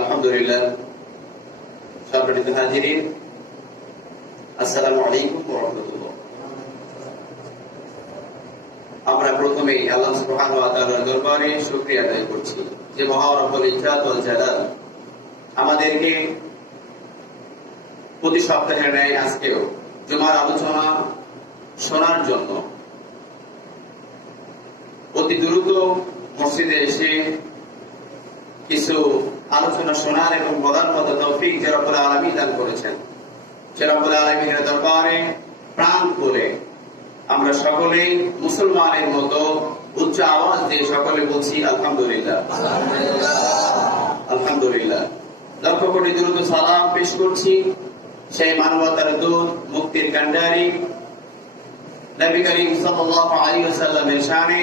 আলহামদুলিল্লাহ, সম্মানিত হাজিরিন, আসসালামু আলাইকুম ওয়া রাহমাতুল্লাহ। আমরা প্রথমেই আল্লাহ সুবহানাহু ওয়া তাআলার দরবারে শুকরিয়া আদায় করছি যে মহান রব্বুল ইজ্জাত ওয়াল জালাল আমাদেরকে প্রতি সপ্তাহের ন্যায় আজকেও জুমার আলোচনা শোনার জন্য অতি দ্রুত মসজিদে এসে কিছু আলোচনা শোনার এবং বলার মতো তৌফিক যে রব্বুল আলামিন দান করেছেন, সে রব্বুল আলামিনের দরবারে প্রাণ খুলে আমরা সকলেই মুসলমানের মতো উচ্চ আওয়াজ দিয়ে সকলে বলছি আলহামদুলিল্লাহ, আলহামদুলিল্লাহ। লক্ষ কোটি দ্রুত সালাম পেশ করছি সেই মানবতার দূত, মুক্তির কান্ডারি নবী করিম সাল্লাল্লাহু আলাইহি ওয়াসাল্লামের শানে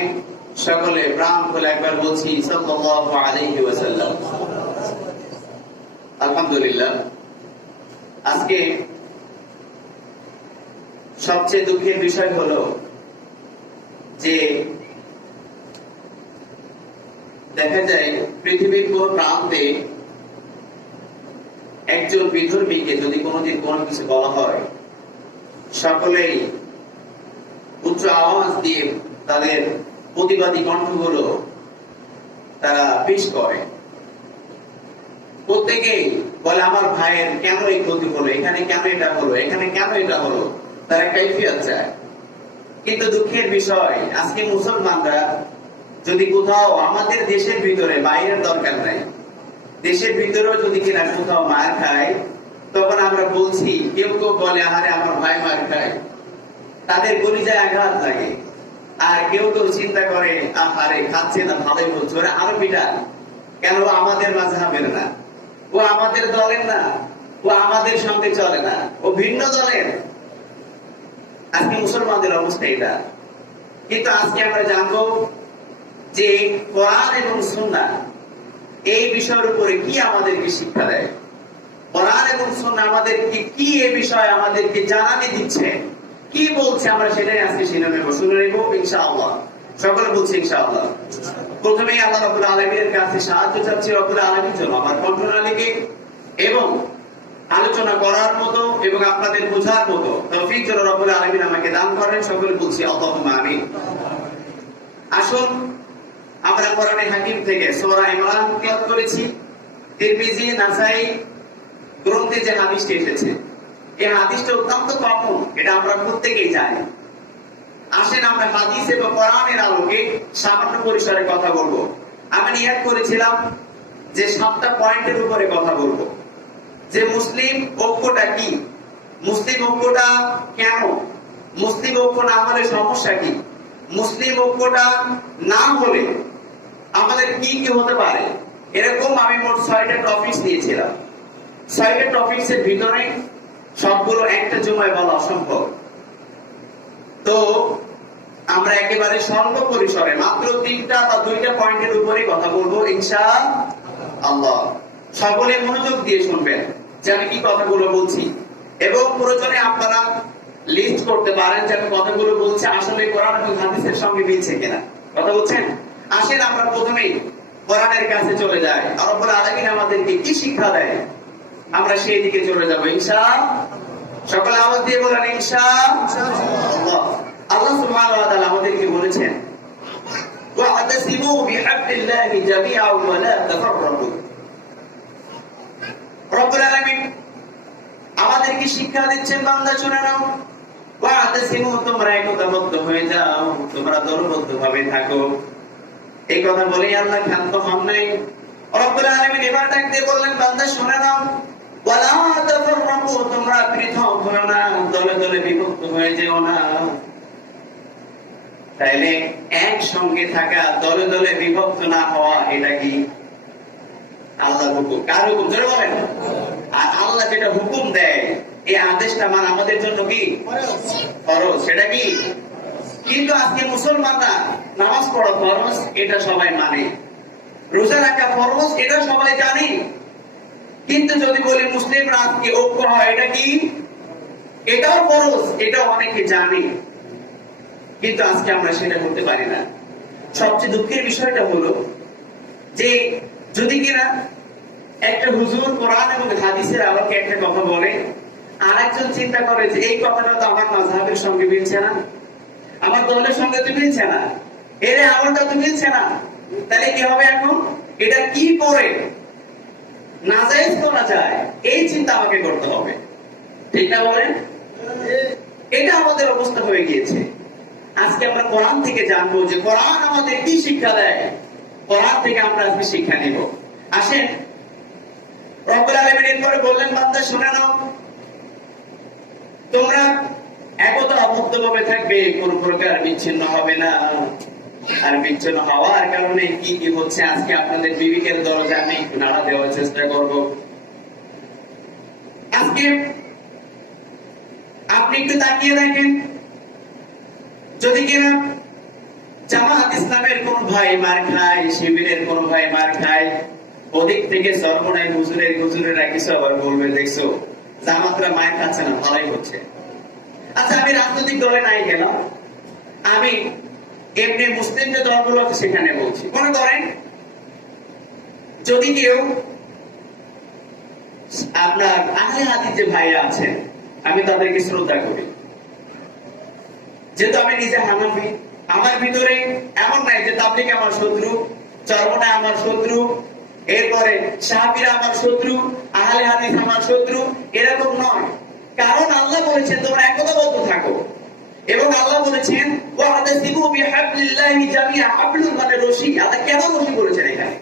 সকলে প্রাণ খুলে একবার বলছি সাল্লাল্লাহু আলাইহি ওয়াসাল্লাম। আলহামদুলিল্লাহ। আজকে সবচেয়ে দুঃখের বিষয় হলো যে দেখা যায় পৃথিবীর কোন প্রান্তে একজন বিধর্মীকে যদি কোনোদিন কোনো কিছু বলা হয়, সকলেই উচ্চ আওয়াজ দিয়ে তাদের প্রতিবাদী কণ্ঠগুলো তারা পেশ করে। প্রত্যেকেই বলে আমার ভাইয়ের কেন এই ক্ষতি হলো, এখানে কেন এটা হলো, এখানে কেন এটা হলো, তারা কাইফিয়াত চায়। কিন্তু দুঃখের বিষয় আজকে মুসলমানরা যদি কোথাও আমাদের দেশের ভিতরে, বাইরের দরকার নাই, দেশের ভিতরেও যদি কিনা কোথাও মার খায়, তখন আমরা বলছি, কেউ কেউ বলে আহারে আমার ভাই মার খায়, তাদের কলিজায় আঘাত লাগে। আর কেউ কেউ চিন্তা করে আহারে খাচ্ছে না, ভালোই বলছে, ওরা আরো পিটা কেন, আমাদের মাযহাবের না, ও আমাদের দলের না, ও আমাদের সঙ্গে চলে না, ও ভিন্ন দলের। আজকে মুসলমানদের অবস্থা এটা। কিন্তু আজকে আমরা জানবো যে কোরআন এবং সুন্নাহ এই বিষয়ের উপরে কি আমাদেরকে শিক্ষা দেয়, কোরআন এবং সুন্নাহ আমাদেরকে কি এই বিষয়ে আমাদেরকে জানাতে দিচ্ছে, কি বলছে, আমরা সেটাই আজকে শুনে নেব ইনশাআল্লাহ। সকলে বলছি ইনশাআল্লাহ। প্রথমেই আল্লাহ রাব্বুল আলামিনের কাছে সাহায্য চাচ্ছি, রব্বুল আলামিন যেন আমার কণ্ঠনালীকে এবং আলোচনা করার মতো এবং আপনাদের বোঝার মতো তৌফিক যেন রব্বুল আলামিন আমাকে দান করেন। সকলে বলছি আল্লাহুম্মা আমিন। আসুন আমরা কোরআনে হাকিম থেকে সূরা ইমরান তেলাওয়াত করেছি। তিরমিজি, নাসাই গ্রন্থে যে হাদিসটি এসেছে, এই হাদিসটা অত্যন্ত কমন, এটা আমরা প্রত্যেকেই জানি। আসেন আমরা হাদিস এবং কোরআনের আলোকে সামান্য পরিসরে কথা বলবো। আমি নিয়ত করেছিলাম যে 7টা পয়েন্টের উপরে কথা বলবো, যে মুসলিম ঐক্যটা কি, মুসলিম ঐক্যটা কেন, মুসলিম ঐক্য না হলে সমস্যা কি, মুসলিম ঐক্যটা না হলে আমাদের কি কি হতে পারে। এরকম আমি মোট 6টা টপিকস নিয়েছিলাম। 6টা টপিকসের ভিতরে সবগুলো একটা জুমায় বলা অসম্ভব। তো আমরা একেবারে স্বল্প পরিসরে মাত্র 3টা বা 2টা পয়েন্টের উপরে কথা বলবো ইনশাআল্লাহ। সকলে মনোযোগ দিয়ে শুনবেন যে আমি কি কথাগুলো বলছি, এবং প্রয়োজনে আপনারা লিস্ট করতে পারেন যে আমি কথাগুলো বলছি আসলে কোরআন এবং হাদিসের সঙ্গে মিলছে কিনা। কথা বলছেন? আসেন আমরা প্রথমেই কোরআনের কাছে চলে যাই। রব্বুল আলামিন আমাদেরকে কি শিক্ষা দেয় আমরা সেই দিকে চলে যাবো ইনশাআল্লাহ। সকলে আওয়াজ দিয়ে বলেন ইনশাআল্লাহ। আল্লাহ সুবহানাহু ওয়া তাআলা আমাদেরকে বলেছেন ওয়া'তাসিমু বিহাবলিল্লাহি জামিআন ওয়া লা তাফাররাকু। রব্বুল আলামিন আমাদেরকে শিক্ষা দিচ্ছেন, বান্দা শুনে নাও, ওয়া'তাসিমু, তোমরা একতাবদ্ধ হয়ে যাও, তোমরা দলবদ্ধভাবে থাকো। এই কথা বলেই আল্লাহ ক্ষান্ত হন নাই। রব্বুল আলামিন এবার ডাক দিয়ে বললেন, বান্দা শুনে নাও, ওয়া লা তাফাররাকু, তোমরা পৃথক হও না, দলে দলে বিভক্ত হয়ে যেও না। তাইলে একসঙ্গে থাকা, দলে দলে বিভক্ত না হওয়া, এটা কি আল্লাহর হুকুম? কার হুকুম? জোরে বলেন। আর আল্লাহ যেটা হুকুম দেয়, এই আদেশটা মানে আমাদের জন্য কি ফরজ, সেটা কি? কিন্তু আজকে মুসলমানরা নামাজ পড়া ফরজ, এটা সবাই মানে, রোজা রাখা ফরজ, এটা সবাই জানে। কিন্তু যদি বলি মুসলিমরা আজকে ঐক্য হয়, এটা কি? এটাও ফরজ, এটাও অনেকে জানে, কিন্তু আজকে আমরা সেটা করতে পারি না। সবচেয়ে দুঃখের বিষয়টা হলো যে যদি কিনা একটা হুজুর কোরআন এবং হাদিসের আলোকে একটা কথা বলে, আর একজন চিন্তা করে যে এই কথাটা তো আমার মাযহাবের সঙ্গে মিলছে না, আমার দলের সঙ্গে তো মিলছে না, এর আমলটা তো মিলছে না, তাহলে কি হবে এখন? এটা কি করে নাজায়েজ করা যায় এই চিন্তা আমাকে করতে হবে, ঠিক না বলেন? এটা আমাদের অবস্থা হয়ে গিয়েছে। আজকে আমরা কোরআন থেকে জানবো যে কোরআন আমাদের কি শিক্ষা দেয়, কোরআন থেকে আমরা আজকে শিক্ষা নিব। আসেন, রব্বুল আলামিন এরপরে বললেন, বান্দা শুনে নাও, তোমরা একতা অবদ্ধভাবে থাকবে, কোন প্রকার বিচ্ছিন্ন হবে না। আর বিচ্ছিন্ন হওয়ার কারণে কি কি হচ্ছে আজকে আপনাদের বিবেকের দরজা আমি একটু নাড়া দেওয়ার চেষ্টা করব। আজকে আপনি একটু তাকিয়ে দেখেন, যদি কিনা জামাত ইসলামের কোন ভাই মার খায়, শিবিরের কোন ভাই মার খায়, ওদিক থেকে সর্বনাই হুজুরেরা কিছু আবার বলবে, দেখছো জামাতরা মায়ের খাচ্ছে না, ভালোই হচ্ছে। আচ্ছা, আমি রাজনৈতিক দলে নাই কেন, আমি এমনি মুসলিম যে দলগুলো আছে সেখানে বলছি। মনে করেন যদি কেউ আপনার আহলে হাদিস যে ভাইরা আছেন, আমি তাদেরকে শ্রদ্ধা করি, যেহেতু আমি নিজে হানাফি, আমার ভিতরে এমন নাই যে তাবলীগ আমার শত্রু, চরমনায় আমার শত্রু, এরপরে সাহাবীরা আমার শত্রু, আহলে হাদিস আমার শত্রু, এরকম নয়। কারণ আল্লাহ বলেছেন তোমরা একতাবদ্ধ থাকো, এবং আল্লাহ বলেছেন ওয়া'তাসিমু বিহাবলিল্লাহি জামিআ, হাবলুন মানে রশি। আল্লাহ কেন রশি বলেছেন এখানে?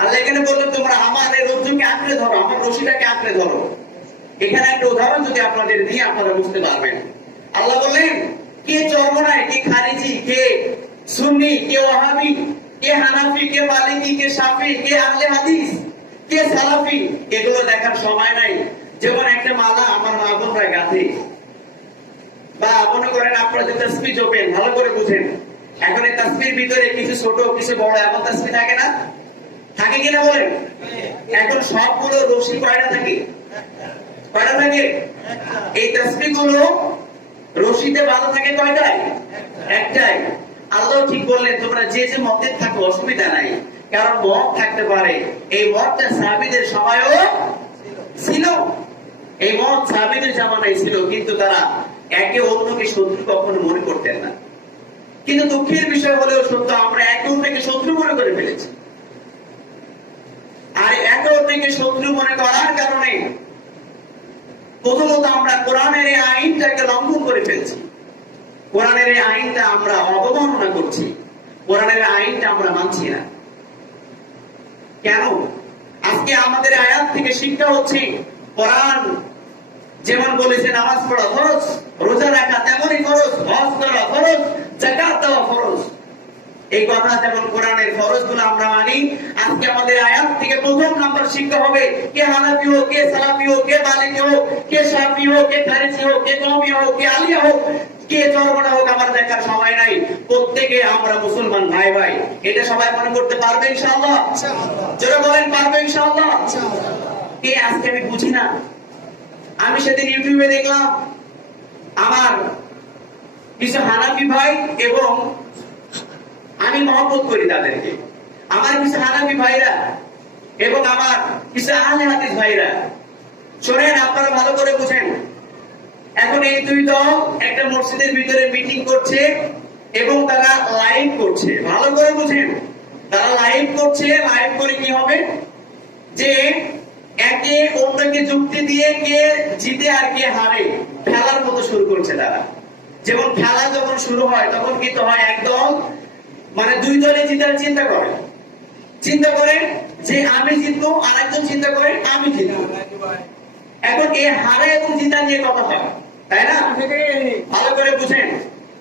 আল্লাহ এখানে বললেন তোমরা আমার এই রজ্জুকে আঁকড়ে ধরো, আমার রশিটাকে আঁকড়ে ধরো। এখানে একটা উদাহরণ যদি আপনাদের দিয়ে আপনারা বুঝতে পারবেন। আল্লাহ বললেন কে চরমনায়, কে খারিজি, কে সুন্নি, কে ওয়াহাবি, কে হানাফি, কে মালিকি, কে শাফি, কে আহলে হাদিস, কে সালাফি, এগুলো দেখার সময় নাই। যেমন একটা মালা আমার মা বোনরা গাঁথে, বা মনে করেন আপনারা যে তাসবিহ জপেন, ভালো করে বুঝেন, এখন এই তাসবিহর ভিতরে কিছু ছোট কিছু বড় এমন তাসবিহ থাকে না? থাকে কিনা বলেন? এখন সবগুলো রশি কয়টা থাকে? কয়টা থাকে? এই তাসবিহ গুলো রশিতে বাঁধা থাকে কয়টাই? একটাই। আল্লাহ ঠিক বললেন তোমরা যে যে মতে থাকো অসুবিধা নাই, কারণ মত থাকতে পারে। এই মতটা সাহাবীদের সময়ও ছিল, এই মত সাহাবীদের জামানায় ছিল, কিন্তু তারা একে অন্যকে শত্রু কখনো মনে করতেন না। কিন্তু দুঃখের বিষয় হলেও সত্য, আমরা একে অন্যকে শত্রু মনে করে ফেলেছি। আর একে অন্যকে শত্রু মনে করার কারণে প্রথমত আমরা কোরআনের এই আইনটাকে লঙ্ঘন করে ফেলছি, কোরআনের এই আইনটা আমরা অবমাননা করছি, কোরআনের আইনটা আমরা মানছি না। কেন? আজকে আমাদের আয়াত থেকে শিক্ষা হচ্ছে কোরআন যেমন বলেছে নামাজ পড়া ফরজ, রোজা রাখা তেমনই ফরজ, হজ করা ফরজ, যাকাত দেওয়া ফরজ। এই কথা যেমন কোরআনের ফরজ গুলো আমরা মানি, আজকে আমাদের আয়াত থেকে প্রথম নাম্বার শিক্ষা হবে কে হানাফি হোক, কে সালাফি হোক, কে মালিকি হোক, কে শাফি হোক, কে খারিজি হোক, কে কওমি হোক, কে আলিয়া হোক, কে চরমনা হোক, আমার দেখার সময় নাই। প্রত্যেকে আমরা মুসলমান ভাই ভাই, এটা সবাই মনে করতে পারবে ইনশাআল্লাহ? যারা বলেন পারবে ইনশাআল্লাহ? কে আজকে আমি বুঝি না। আমি সেদিন ইউটিউবে দেখলাম আমার কিছু হানাফি ভাই, এবং আমি মহব্বত করি তাদেরকে, আমার কিছু হানাফি ভাইরা এবং আমার কিছু আহলে হাদিস ভাইরা, শোনেন আপনারা ভালো করে বুঝেন। এখন এই দুই দল একটা মসজিদের ভিতরে মিটিং করছে এবং তারা লাইভ করছে, ভালো করে বুঝেন, তারা লাইভ করছে। লাইভ করে কি হবে যে একে অন্যকে যুক্তি দিয়ে কে জিতে আর কে হারে খেলার মতো শুরু করছে তারা। যেমন খেলা যখন শুরু হয় তখন কিন্তু হয় একদল মানে দুই দলে জিতার চিন্তা করে যে আমি জিতবো, আর একজন চিন্তা করে আমি জিতবো। এখন এ হারে এবং জিতা নিয়ে কথা হয়, তাই না? ভালো করে বুঝেন,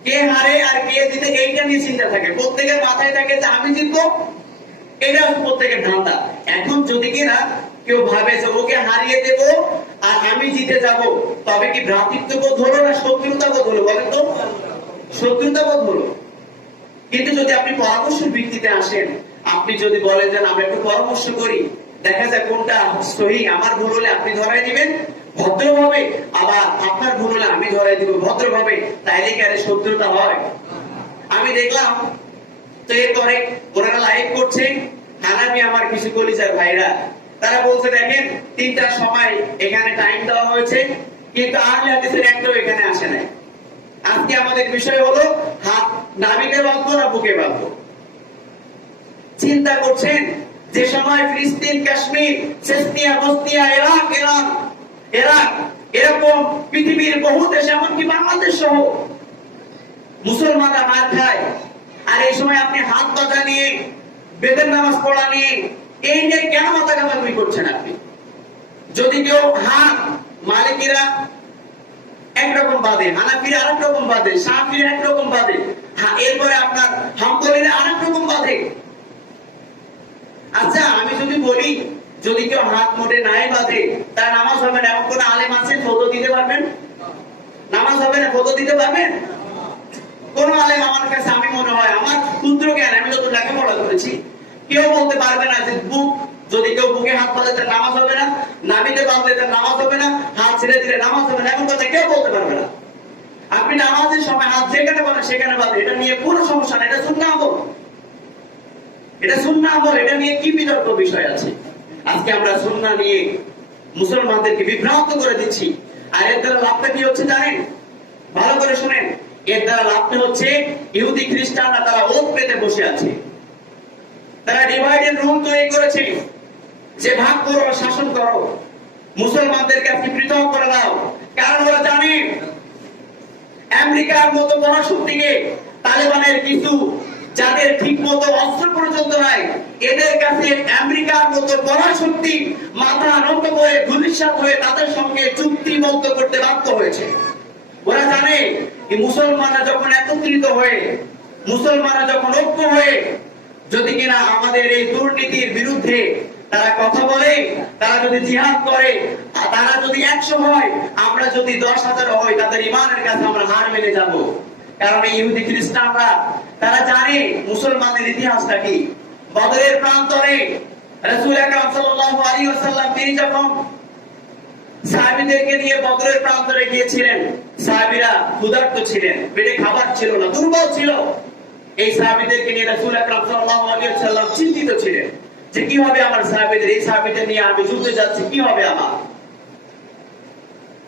কে হারে আর কে জিতে এইটা নিয়ে চিন্তা থাকে, প্রত্যেকের মাথায় থাকে যে আমি জিতবো, এটা প্রত্যেকের ধান্দা। এখন যদি কিনা কেউ ভাবে যে ওকে হারিয়ে দেব আর আমি জিতে যাব, তবে কি ভ্রাতৃত্ববোধ হলো না শত্রুতাবোধ হলো? বলেন তো, শত্রুতাবোধ হলো। কিন্তু যদি আপনি পরামর্শের ভিত্তিতে আসেন, আপনি যদি বলেন যে আমরা একটু পরামর্শ করি, দেখা যায় কোনটা সহি, আমার ভুল হলে আপনি ধরাই দিবেন ভদ্রভাবে, আবার আপনার ভুল হলে আমি ধরাই দিব ভদ্রভাবে, তাইলে কি আর শত্রুতা হয়? আমি দেখলাম তো এরপরে ওনারা লাইভ করছে, হানাফি আমার কিছু কলিজার ভাইরা, তারা বলছে দেখেন 3টার সময় এখানে টাইম দেওয়া হয়েছে, কিন্তু আহলে হাদিসের একটাও এখানে আসে নাই। আজকে আমাদের বিষয় হলো হাত নাভিতে বাঁধবো না বুকে বাঁধবো। চিন্তা করছেন যে সময় ফিলিস্তিন, Kashmir, Chechnya, Bosnia, Iraq, Iran, Iraq এরকম পৃথিবীর বহু দেশ এমনকি বাংলাদেশ সহ মুসলমানরা মার খায়, আর এই সময় আপনি হাত বাঁধা নিয়ে, বেদের নামাজ পড়া নিয়ে, এই নিয়ে কেন মাথা ঘামাঘামি করছেন আপনি? যদি কেউ হাত মালিকিরা একরকম বাদে, হানাফিরা আরেক রকম বাদে, শাফিরা একরকম বাদে, এরপরে আপনার হাম্বলিরা আরেক রকম বাদে। আচ্ছা আমি যদি বলি যদি কেউ হাত মোটে নাই বাঁধে তার নামাজ হবে না, এমন কোন আলেম আছে ফতোয়া দিতে পারবেন? নামাজ হবে না, ফতোয়া দিতে পারবেন? কোন আলেম আমার কাছে, আমি মনে হয় আমার ক্ষুদ্র জ্ঞান, আমি যত লেখাপড়া করেছি, কেউ বলতে পারবে না যে বুক যদি কেউ বুকে হাত বাঁধে তার নামাজ হবে না, নাভিতে বাঁধলে তার নামাজ হবে না, হাত ছেড়ে দিলে নামাজ হবে না, এমন কথা কেউ বলতে পারবে না। আপনি নামাজের সময় হাত যেখানে বাঁধেন সেখানে বাঁধে, এটা নিয়ে কোনো সমস্যা নেই, এটা সুন্নাহ আমল, এটা সুন্নাহ আমল, এটা নিয়ে কি বিতর্ক বিষয় আছে? আজকে আমরা সুন্নাহ নিয়ে মুসলমানদেরকে বিভ্রান্ত করে দিচ্ছি, আর এর দ্বারা লাভটা কি হচ্ছে জানেন? ভালো করে শুনেন, এর দ্বারা লাভটা হচ্ছে ইহুদি খ্রিস্টানরা তারা ওত পেতে বসে আছে, তারা ডিভাইড এন্ড রুল তৈরি করেছে যে ভাগ করো, শাসন করো, মুসলমানদেরকে আপনি পৃথক করে দাও। কারণ ওরা জানে আমেরিকার মতো পরাশক্তিকে, তালেবানের কিছু যাদের ঠিক মতো অস্ত্র পর্যন্ত নাই, এদের কাছে আমেরিকার মতো পরাশক্তি মাথা নত করে ধূলিসাৎ হয়ে তাদের সঙ্গে চুক্তিবদ্ধ করতে বাধ্য হয়েছে। ওরা জানে যে মুসলমানরা যখন একত্রিত হয়ে, মুসলমানরা যখন ঐক্য হয়ে যদি কিনা আমাদের এই দুর্নীতির বিরুদ্ধে তারা কথা বলে, তারা যদি জিহাদ করে, তারা যদি 100 হয়, আমরা যদি 10,000 হই, তাদের ঈমানের কাছে আমরা হার মেনে যাব। কারণ এই ইহুদি খ্রিস্টানরা তারা জানে মুসলমানদের ইতিহাসটা কি। বদরের প্রান্তরে রাসূল আকরাম সাল্লাল্লাহু আলাইহি ওয়াসাল্লাম তিনি যখন সাহাবীদেরকে নিয়ে বদরের প্রান্তরে গিয়েছিলেন, সাহাবীরা ক্ষুধার্ত ছিলেন, পেটে খাবার ছিল না, দুর্বল ছিল। এই সাহাবীদেরকে নিয়ে রাসূল আকরাম সাল্লাল্লাহু আলাইহি ওয়াসাল্লাম চিন্তিত ছিলেন যে কি হবে আমার সাহাবীদের, এই সাহাবীদের নিয়ে আমি যুদ্ধে যাচ্ছি, কি হবে আমার?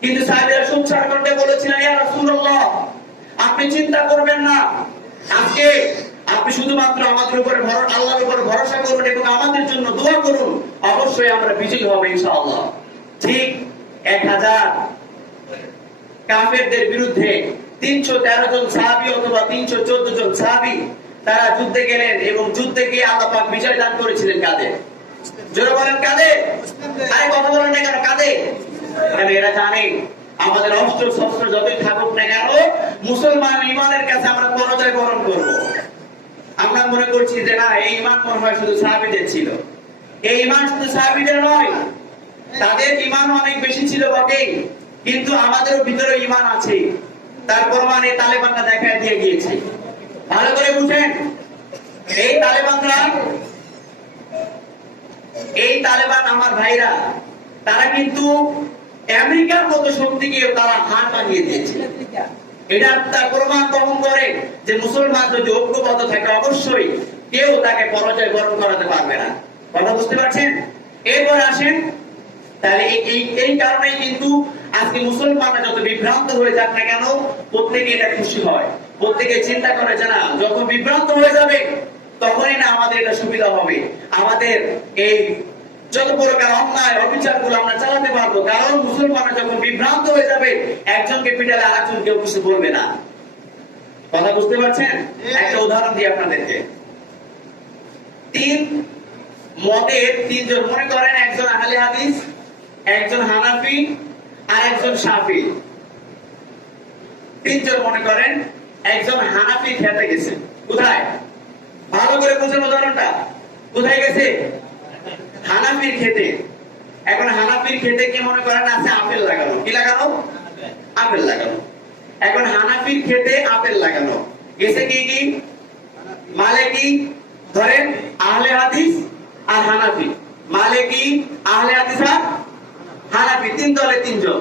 কিন্তু সাহাবীরা সুচ্চার কণ্ঠে বলেছিলেন, ইয়া রাসূলুল্লাহ আপনি চিন্তা করবেন না, আজকে আপনি শুধুমাত্র আমাদের উপরে আল্লাহর উপর ভরসা করুন এবং আমাদের জন্য দোয়া করুন, অবশ্যই আমরা বিজয়ী হব ইনশাআল্লাহ। ঠিক 1000 কাফেরদের বিরুদ্ধে 313 জন সাহাবী অথবা 314 জন সাহাবী তারা যুদ্ধে গেলেন, এবং যুদ্ধে গিয়ে আল্লাহ পাক বিজয় দান করেছিলেন কাদের? জোরে বলেন কাদের? আরে কথা বলেন না কেন কাদের? কারণ এরা জানে আমাদের অস্ত্র শস্ত্র যতই থাকুক না কেন, মুসলমান ঈমানের কাছে আমরা পরাজয় বরণ করব। আমরা মনে করছি যে না, এই ঈমান মনে হয় শুধু সাহাবীদের ছিল। এই ঈমান শুধু সাহাবীদের নয়, তাদের ঈমান অনেক বেশি ছিল বটেই, কিন্তু আমাদেরও ভিতরে ঈমান আছে। তার প্রমাণ এই তালেবানরা দেখায় দিয়ে গিয়েছে। ভালো করে বুঝেন, এই তালেবান আমার ভাইরা, তারা কিন্তু আমেরিকার মতো শক্তিকে তারা হার মানিয়ে দিয়েছে। এটা তার প্রমাণ বহন করে যে মুসলমান যদি ঐক্যবদ্ধ থাকে, অবশ্যই কেউ তাকে পরাজয় বরণ করাতে পারবে না। কথা বুঝতে পারছেন? এরপর আসেন, তাহলে এই কারণেই কিন্তু আজকে মুসলমানরা যত বিভ্রান্ত হয়ে যাক না কেন, প্রত্যেকে এটা খুশি হয়, প্রত্যেকে চিন্তা করে যে না, যখন বিভ্রান্ত হয়ে যাবে তখনই না আমাদের এটা সুবিধা হবে, আমাদের এই যত প্রকার অন্যায় অবিচারগুলো আমরা চালাতে পারবো। কারণ মুসলমানরা যখন বিভ্রান্ত হয়ে যাবে, একজনকে পিটালে আরেকজন কেউ কিছু বলবে না। কথা বুঝতে পারছেন? একটা উদাহরণ দিই আপনাদেরকে। 3 মতের 3 জন, মনে করেন একজন আহলে হাদিস, একজন হানাফি আর একজন শাফি। 3 জন মনে করেন একজন হানাফি খেতে গেছে। কোথায়? ভালো করে বুঝুন উদাহরণটা। কোথায় গেছে? হানাফির খেতে। এখন হানাফির খেতে কি মনে করেন আছে আপেল লাগানো? কি লাগানো? আপেল লাগানো। এখন হানাফির খেতে আপেল লাগানো গেছে কি কি? মালিকি, ধরেন আহলে হাদিস আর হানাফি, মালিকি, আহলে হাদিস আর হানাফি, 3 দলে 3 জন।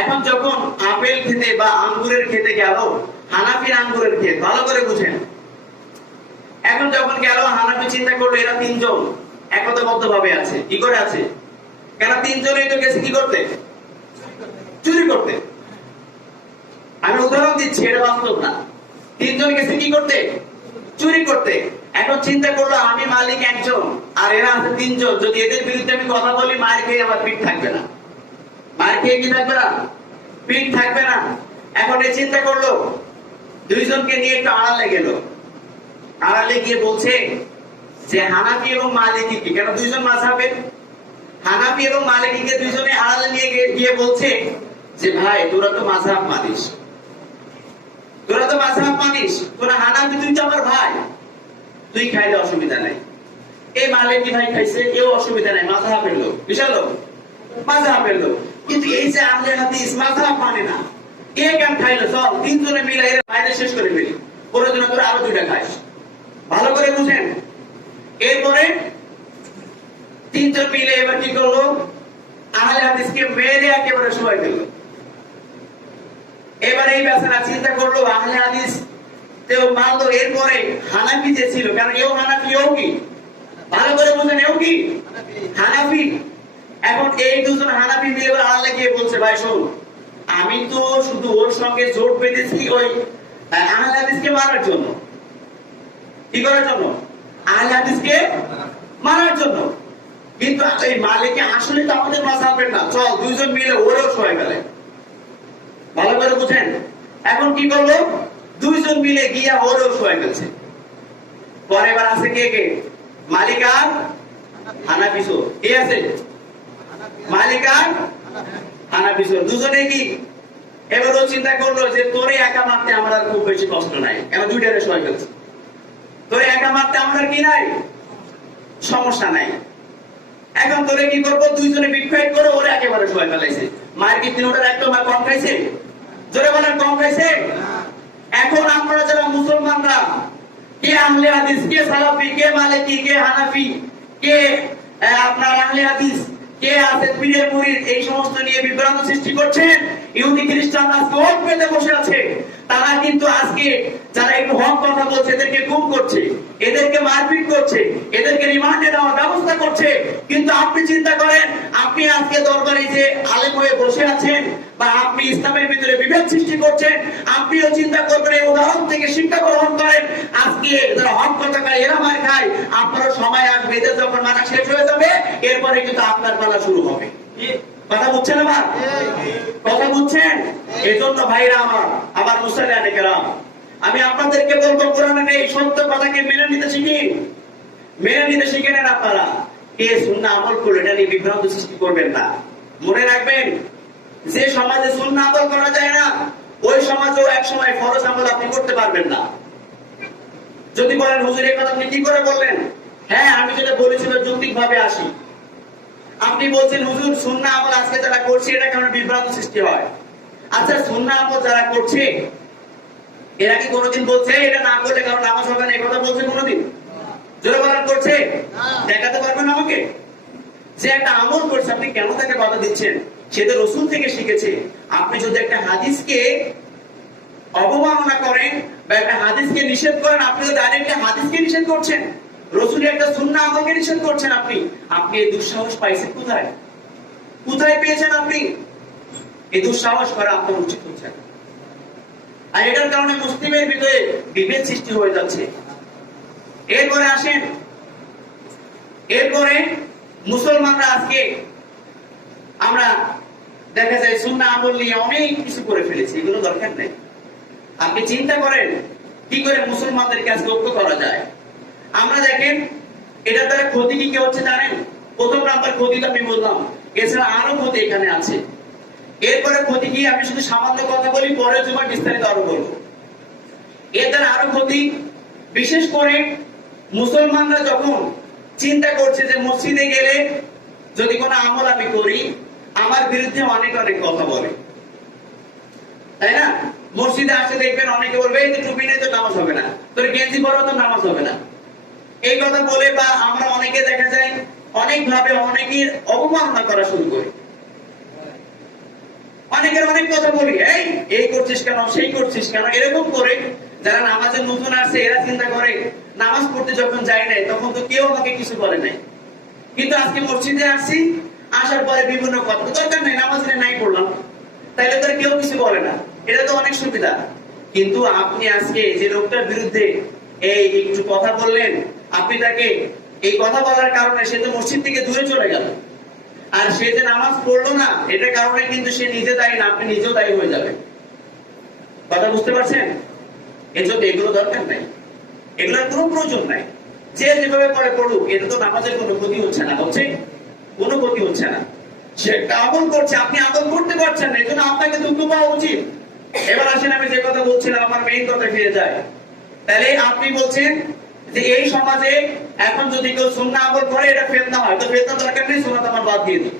এখন যখন আপেল খেতে বা আঙ্গুরের খেতে গেল, হানাফির আঙ্গুরের ক্ষেত, ভালো করে বুঝেন। এখন যখন গেল হানাফি চিন্তা করলো এরা তিনজন একতাবদ্ধ ভাবে আছে। কি করে আছে? কেন তিনজনেই তো গেছে কি করতে? চুরি করতে। আমি উদাহরণ দিচ্ছি, এটা বাস্তব না। তিনজন গেছে কি করতে? চুরি করতে। এখন চিন্তা করলো আমি মালিক একজন আর এরা আছে তিনজন, যদি এদের বিরুদ্ধে আমি কথা বলি মার খেয়ে আমার পিঠ থাকবে না। মার খেয়ে কি থাকবে না? পিঠ থাকবে না। এখন এই চিন্তা করলো, দুইজনকে নিয়ে একটু আড়ালে গেল। আড়ালে গিয়ে বলছে যে হানাফি এবং মালিকি কি, কেন দুইজন মাযহাবের, হানাফি এবং মালিকিকে দুইজনে আড়ালে নিয়ে গিয়ে বলছে যে ভাই তোরা তো মাযহাব মানিস, তোরা তো মাযহাব মানিস, তোরা হানাফি, তুই তো আমার ভাই, তুই খাইলে অসুবিধা নাই। এই মালিকি ভাই খাইছে, কেউ অসুবিধা নাই, মাযহাবের লোক, বিশাল লোক, মাযহাবের লোক। কিন্তু এই যে আহলে হাদিস মাযহাব মানে না, কে কেন খাইলো? চল তিনজনে মিলে এর বাইরে শেষ করে ফেলি, প্রয়োজন তোরা আরো দুইটা খাইস। ভালো করে বুঝেন। এরপরে তিনজন মিলে এবার কি করলো? আহলে হাদিসকে মেরে একেবারে সবাই দিল। এবার এই বেচারা চিন্তা করলো আহলে হাদিস তেও মানলো। এরপরে হানাফি যে ছিল, কারণ এও হানাফি, এও কি, ভালো করে বুঝেন, এও কি হানাফি। এখন এই দুজন হানাফি মিলে এবার আল্লাহ গিয়ে বলছে ভাই শোন, আমি তো শুধু ওর সঙ্গে জোট বেঁধেছি ওই আহলে হাদিসকে মারার জন্য। কি করার জন্য? আহলে হাদিসকে মারার জন্য। কিন্তু এই মালিকে আসলে তো আমাদের মাযহাবের না, চল দুইজন মিলে ওরও সহায় গেলে। ভালো করে বুঝেন। এখন কি করলো? দুইজন মিলে গিয়া ওরও সহায় গেছে। পরে এবার আছে কে কে? মালিক আর হানাফি। কে আছে? মালিক আর হানাফি। দুজনে কি এবার ও চিন্তা করলো যে তোরে একা মারতে আমার খুব বেশি কষ্ট নাই, এবার দুইটারে সহায় গেছে। তোরে একা মারতে আমার কি নাই, সমস্যা নাই। এখন তোরে কি করবো? দুইজনে বিটফাইট করে ওরে একেবারে সহায় ফেলাইছে। মায়ের কি তিনটার একটা মার কম খাইছে? জোরে বলেন, কম খাইছে? এখন আপনারা যারা মুসলমানরা, কে আহলে হাদিস, কে সালাফি, কে মালিকি, কে হানাফি, কে আপনার আহলে হাদিস, কে আছে পীরের মুরিদ, এই সমস্ত নিয়ে বিভ্রান্ত সৃষ্টি করছেন। ইহুদি খ্রিস্টান আজকে ওট পেতে বসে আছে। তারা কিন্তু আজকে যারা একটু হক কথা বলছে এদেরকে গুম করছে, এদেরকে মারপিট করছে, এদেরকে রিমান্ডে নেওয়ার ব্যবস্থা করছে। কিন্তু আপনি চিন্তা করেন, আপনি আজকে দরবারে যে আলেম হয়ে বসে আছেন বা আপনি ইসলামের ভিতরে বিভেদ সৃষ্টি করছেন, আপনিও চিন্তা করবেন, এই উদাহরণ থেকে শিক্ষা গ্রহণ করেন। আজকে যারা হক কথা কয় এরা মার খায়, আপনার সময় আসবে এদের যখন মারা শেষ হয়ে যাবে, এরপরে কিন্তু আপনার পালা শুরু হবে। কথা বুঝছেন? আমার কথা বুঝছেন? এজন্য ভাইরা আমার মুসলিয়ানে কেরাম, আমি আপনাদেরকে বলবো কোরআনের এই সত্য কথাকে মেনে নিতে শিখেন, মেনে নিতে শিখে নেন। আপনারা কে সুন্নাহ আমল করলে এটা নিয়ে বিভ্রান্ত সৃষ্টি করবেন না। মনে রাখবেন, যে সমাজে সুন্নাহ আমল করা যায় না, ওই সমাজেও এক সময় ফরজ আমল আপনি করতে পারবেন না। যদি বলেন হুজুর এই কথা আপনি কি করে বললেন? হ্যাঁ, আমি যেটা বলেছিলাম যৌক্তিক ভাবে আসি। আপনি বলছেন হুজুর সুন্নাহ আমল আজকে যারা করছে এটা কারণে বিভ্রান্ত সৃষ্টি হয়। আচ্ছা, সুন্নাহ আমল যারা করছে এরা কি কোনোদিন বলছে এটা না করলে কারণ নামাজ হবে না? এই কথা বলছে কোনোদিন? জোরে বলেন করছে? দেখাতে পারবেন আমাকে? যে একটা আমল করছে আপনি কেন তাকে বাধা দিচ্ছেন? সে তো রাসূল থেকে শিখেছে। আপনি যদি একটা হাদিসকে অবমাননা করেন বা একটা হাদিসকে নিষেধ করেন, আপনি তো ডাইরেক্টলি হাদিসকে নিষেধ করছেন, রাসূলের একটা সুন্নাহ আমলকে নিষেধ করছেন। আপনি এই দুঃসাহস পাইছেন কোথায়? কোথায় পেয়েছেন আপনি? এই দুঃসাহস করা আপনার উচিত হচ্ছে না। আর এটার কারণে মুসলিমের ভিতরে বিভেদ সৃষ্টি হয়ে যাচ্ছে। এরপরে আসেন, এরপরে মুসলমানরা আজকে আমরা দেখা যায় সুন্নাহ আমল নিয়ে অনেক কিছু করে ফেলেছি, এগুলো দরকার নেই। আপনি চিন্তা করেন কি করে মুসলমানদেরকে আজকে ঐক্য করা যায়। আমরা দেখেন এটার দ্বারা ক্ষতি কি হচ্ছে জানেন? প্রথম নাম্বার ক্ষতি তো আমি বললাম, এছাড়া আরো ক্ষতি এখানে আছে। এরপরে ক্ষতি কি আমি শুধু সামান্য কথা বলি, পরে তোমার বিস্তারিত আরো বলবো। এর দ্বারা আরো ক্ষতি, বিশেষ করে মুসলমানরা যখন চিন্তা করছে যে মসজিদে গেলে যদি কোনো আমল আমি করি আমার বিরুদ্ধে অনেক অনেক কথা বলে, তাই না? মসজিদে আসে দেখবেন অনেকে বলবে এই যে টুপি নেই তো নামাজ হবে না, তোর গেঞ্জি পরো তো নামাজ হবে না, এই কথা বলে। বা আমরা অনেকে দেখা যায় অনেক ভাবে অনেকের অবমাননা করা শুরু করি, অনেকের অনেক কথা বলি, এই করছিস কেন, সেই করছিস কেন, এরকম করে যারা নামাজে নতুন আসছে এরা চিন্তা করে নামাজ পড়তে যখন যাই নাই তখন তো কেউ আমাকে কিছু বলে নাই, কিন্তু আজকে মসজিদে আসছি, আসার পরে বিভিন্ন কথা দরকার নেই, নামাজ নাই পড়লাম, তাইলে তো কেউ কিছু বলে না, এটা তো অনেক সুবিধা। কিন্তু আপনি আজকে যে লোকটার বিরুদ্ধে এই একটু কথা বললেন, আপনি তাকে এই কথা বলার কারণে সে তো মসজিদ থেকে দূরে চলে গেল, আর সে যে নামাজ পড়লো না এটার কারণে কিন্তু সে নিজে দায়ী না, আপনি নিজেও দায়ী হয়ে যাবে। কথা বুঝতে পারছেন? এজন্য এগুলো দরকার নাই, এগুলোর কোনো প্রয়োজন নাই। যে যেভাবে পড়ে পড়ুক, এটা তো নামাজের কোনো ক্ষতি হচ্ছে না, হচ্ছে কোনো ক্ষতি হচ্ছে না। সে আমল করছে, আপনি আমল করতে পারছেন না, এজন্য আপনাকে দুঃখ পাওয়া উচিত। এবার আসেন আমি যে কথা বলছিলাম, আমার মেইন কথা ফিরে যায়। তাহলে আপনি বলছেন যে এই সমাজে এখন যদি কেউ সুন্নাহ আমল করে এটা ফিতনা হয়, তো ফিতনা দরকার নেই, সুন্নাত আমল বাদ দিয়ে দিই।